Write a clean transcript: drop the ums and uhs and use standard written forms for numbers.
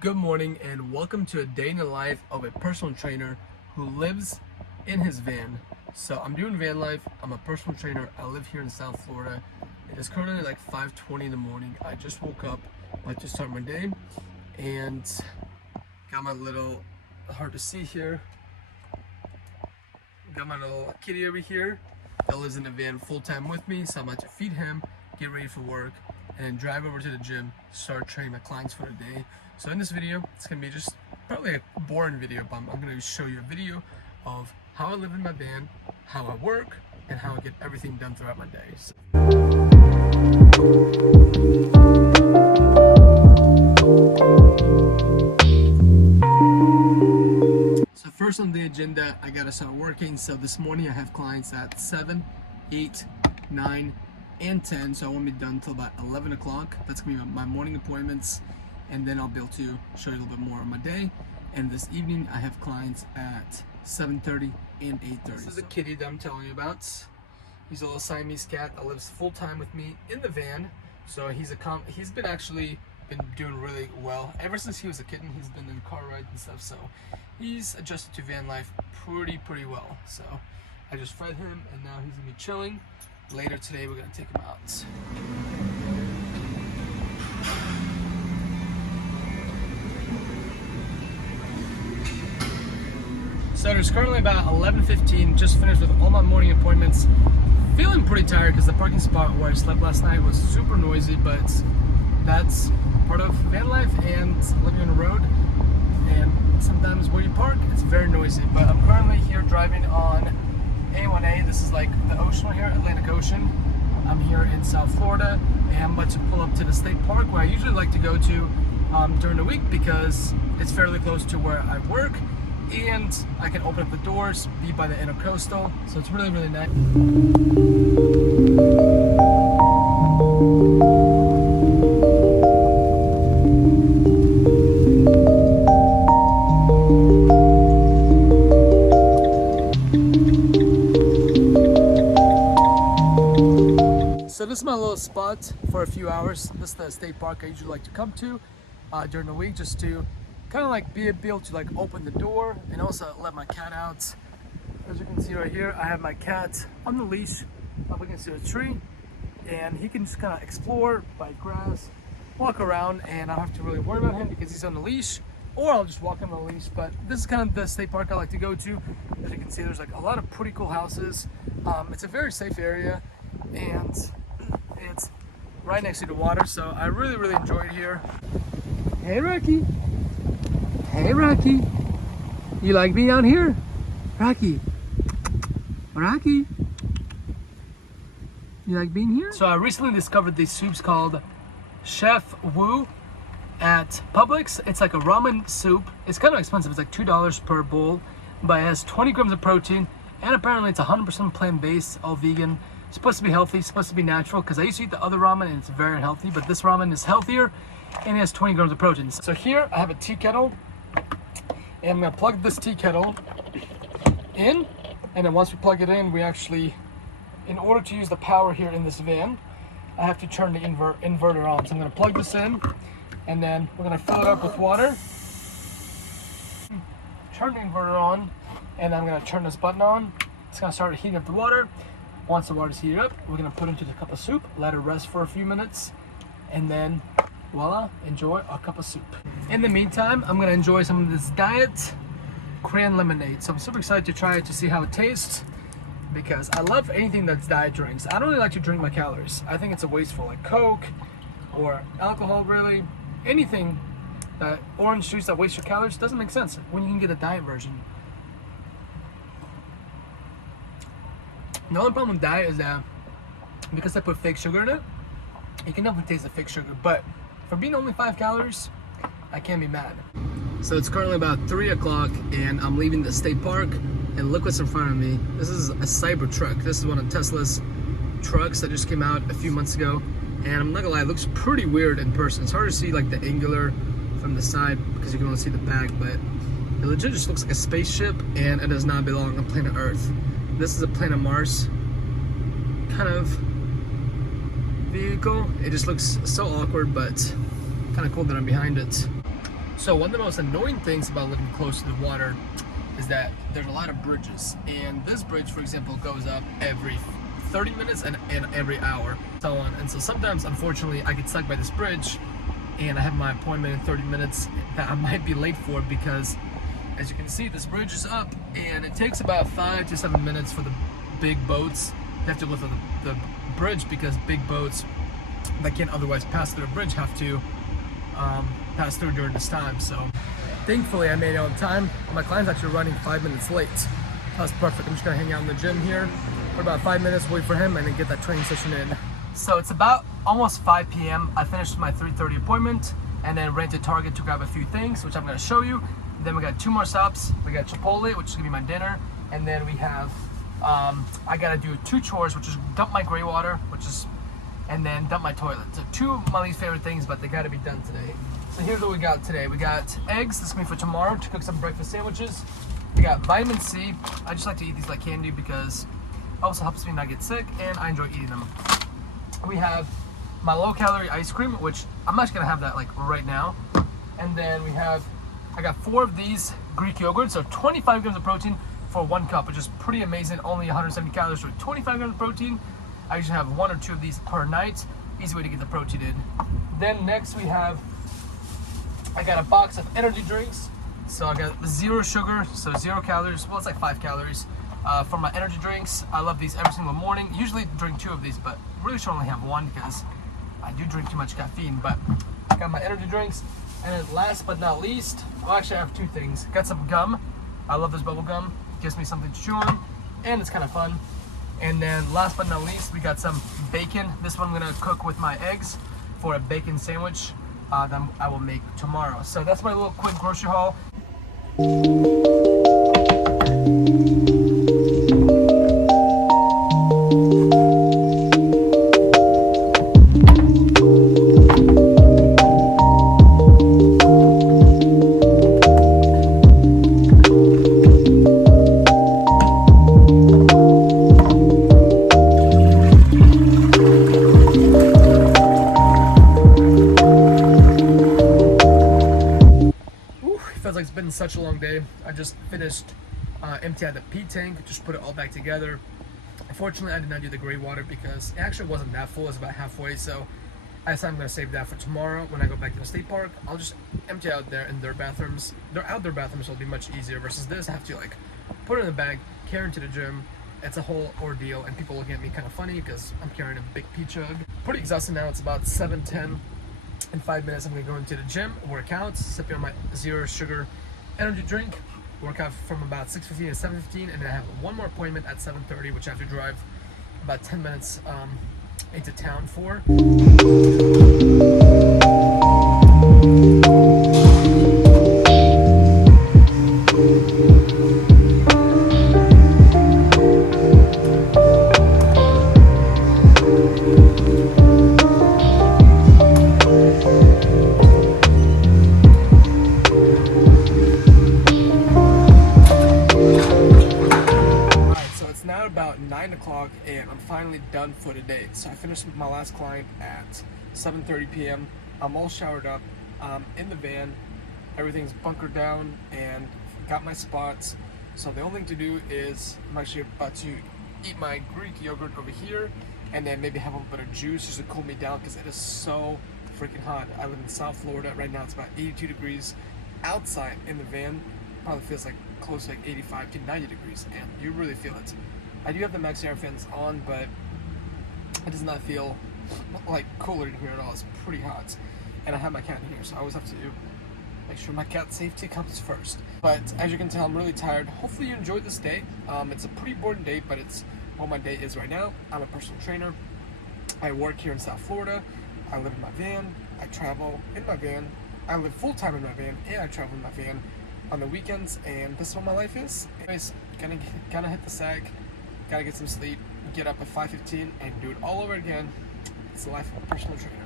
Good morning and welcome to a day in the life of a personal trainer who lives in his van. So I'm doing van life. I'm a personal trainer. I live here in South Florida. It is currently like 5:20 in the morning. I just woke up, about to start my day, and got my little, hard to see here, got my little kitty over here that lives in the van full time with me. So I'm about to feed him, get ready for work, and then drive over to the gym, start training my clients for the day. So in this video, it's gonna be just probably a boring video, but I'm gonna show you a video of how I live in my van, how I work, and how I get everything done throughout my day. So first on the agenda, I gotta start working. So this morning I have clients at 7, 8, 9, and 10. So I won't be done until about 11 o'clock. That's gonna be my morning appointments. And then I'll be able to show you a little bit more of my day. And this evening I have clients at 7:30 and 8:30. This is a kitty that I'm telling you about. He's a little Siamese cat that lives full time with me in the van. So he's been doing really well. Ever since he was a kitten, he's been in car rides and stuff. So he's adjusted to van life pretty well. So I just fed him and now he's gonna be chilling. Later today we're gonna take him out. So it's currently about 11:15, just finished with all my morning appointments. Feeling pretty tired because the parking spot where I slept last night was super noisy, but that's part of van life and living on the road. And sometimes where you park, it's very noisy. But I'm currently here driving on A1A. This is like the ocean here, Atlantic Ocean. I'm here in South Florida and I'm about to pull up to the state park where I usually like to go to during the week because it's fairly close to where I work. And I can open up the doors, be by the intercoastal, so it's really nice. So this is my little spot for a few hours. This is the state park I usually like to come to during the week, just to kind of like be able to like open the door and also let my cat out. As you can see right here, I have my cat on the leash up against a tree, and he can just kind of explore, bite grass, walk around, and I don't have to really worry about him because he's on the leash, or I'll just walk him on the leash. But this is kind of the state park I like to go to. As you can see, there's like a lot of pretty cool houses. It's a very safe area, and it's right next to the water, so I really enjoy it here. Hey Rocky! Hey Rocky, you like being out here? Rocky, you like being here? So I recently discovered these soups called Chef Wu at Publix. It's like a ramen soup. It's kind of expensive. It's like $2 per bowl, but it has 20 grams of protein, and apparently it's 100% plant-based, all vegan. It's supposed to be healthy, it's supposed to be natural, because I used to eat the other ramen and it's very unhealthy, but this ramen is healthier and it has 20 grams of protein. So here I have a tea kettle. And I'm gonna plug this tea kettle in, and then once we plug it in, we actually, in order to use the power here in this van, I have to turn the inverter on. So I'm gonna plug this in, and then we're gonna fill it up with water, turn the inverter on, and I'm gonna turn this button on. It's gonna start heating up the water. Once the water's heated up, we're gonna put it into the cup of soup, let it rest for a few minutes, and then voila, enjoy our cup of soup. In the meantime, I'm gonna enjoy some of this diet crayon lemonade. So I'm super excited to try it to see how it tastes, because I love anything that's diet drinks. I don't really like to drink my calories. I think it's a wasteful, like Coke or alcohol, really. Anything that orange juice that wastes your calories doesn't make sense when you can get a diet version. The only problem with diet is that because they put fake sugar in it, you can definitely taste the fake sugar, but for being only 5 calories, I can't be mad. So it's currently about 3 o'clock and I'm leaving the state park, and look what's in front of me. This is a Cybertruck. This is one of Tesla's trucks that just came out a few months ago, and I'm not gonna lie, it looks pretty weird in person. It's hard to see like the angular from the side because you can only see the back, but it legit just looks like a spaceship, and it does not belong on planet Earth. This is a planet Mars kind of vehicle. It just looks so awkward, but kind of cool that I'm behind it. So one of the most annoying things about living close to the water is that there's a lot of bridges, and this bridge, for example, goes up every 30 minutes and every hour, so on. And so sometimes, unfortunately, I get stuck by this bridge, and I have my appointment in 30 minutes that I might be late for, because as you can see, this bridge is up, and it takes about 5 to 7 minutes for the big boats. They have to lift the bridge, because big boats that can't otherwise pass through a bridge have to pass through during this time. So thankfully I made it on time. My client's actually running 5 minutes late. That's perfect. I'm just gonna hang out in the gym here for about 5 minutes, wait for him, and then get that training session in. So it's about almost 5 p.m. I finished my 3:30 appointment and then ran to Target to grab a few things, which I'm gonna show you. Then we got 2 more stops. We got Chipotle, which is gonna be my dinner, and then we have I gotta do 2 chores, which is dump my gray water, and then dump my toilet. So 2 of my least favorite things, but they gotta be done today. So here's what we got today. We got eggs. This is gonna be for tomorrow to cook some breakfast sandwiches. We got vitamin C. I just like to eat these like candy because it also helps me not get sick, and I enjoy eating them. We have my low-calorie ice cream, which I'm actually gonna have that like right now. And then I got 4 of these Greek yogurts, so 25 grams of protein for 1 cup, which is pretty amazing. Only 170 calories for 25 grams of protein. I usually have 1 or 2 of these per night. Easy way to get the protein in. Then next I got a box of energy drinks. So I got 0 sugar, so 0 calories. Well, it's like 5 calories for my energy drinks. I love these every single morning. Usually drink 2 of these, but really should only have 1 because I do drink too much caffeine. But I got my energy drinks. And then last but not least, well, actually I have 2 things. Got some gum. I love this bubble gum. Gives me something to chew on, and it's kind of fun. And then last but not least, we got some bacon. This one I'm gonna cook with my eggs for a bacon sandwich that I will make tomorrow. So that's my little quick grocery haul. Feels like it's been such a long day. I just finished emptying out the P tank, just put it all back together. Unfortunately, I did not do the gray water because it actually wasn't that full. It's about halfway, so I decided I'm going to save that for tomorrow when I go back to the state park. I'll just empty out there in their bathrooms. Their outdoor bathrooms will be much easier versus this. I have to like put it in the bag, carry it to the gym. It's a whole ordeal, and people looking at me kind of funny because I'm carrying a big P chug. Pretty exhausted now. It's about 7:10. In 5 minutes, I'm going to go into the gym, work out, sipping on my 0 sugar energy drink, work out from about 6:15 to 7:15, and then I have 1 more appointment at 7:30, which I have to drive about 10 minutes into town for. About 9 o'clock, and I'm finally done for the day. So I finished my last client at 7:30 p.m. I'm all showered up, in the van, everything's bunkered down, and got my spots. So the only thing to do is I'm actually about to eat my Greek yogurt over here, and then maybe have a little bit of juice just to cool me down because it is so freaking hot. I live in South Florida right now. It's about 82 degrees outside. In the van probably feels like close to like 85 to 90 degrees, and you really feel it. I do have the max air fans on, but it does not feel like cooler in here at all. It's pretty hot. And I have my cat in here, so I always have to make sure my cat's safety comes first. But as you can tell, I'm really tired. Hopefully you enjoyed this day. It's a pretty boring day, but it's what my day is right now. I'm a personal trainer. I work here in South Florida. I live in my van. I travel in my van. I live full-time in my van, and I travel in my van on the weekends, and this is what my life is. Anyways, gonna hit the sack. Gotta get some sleep, get up at 5:15, and do it all over again. It's the life of a personal trainer.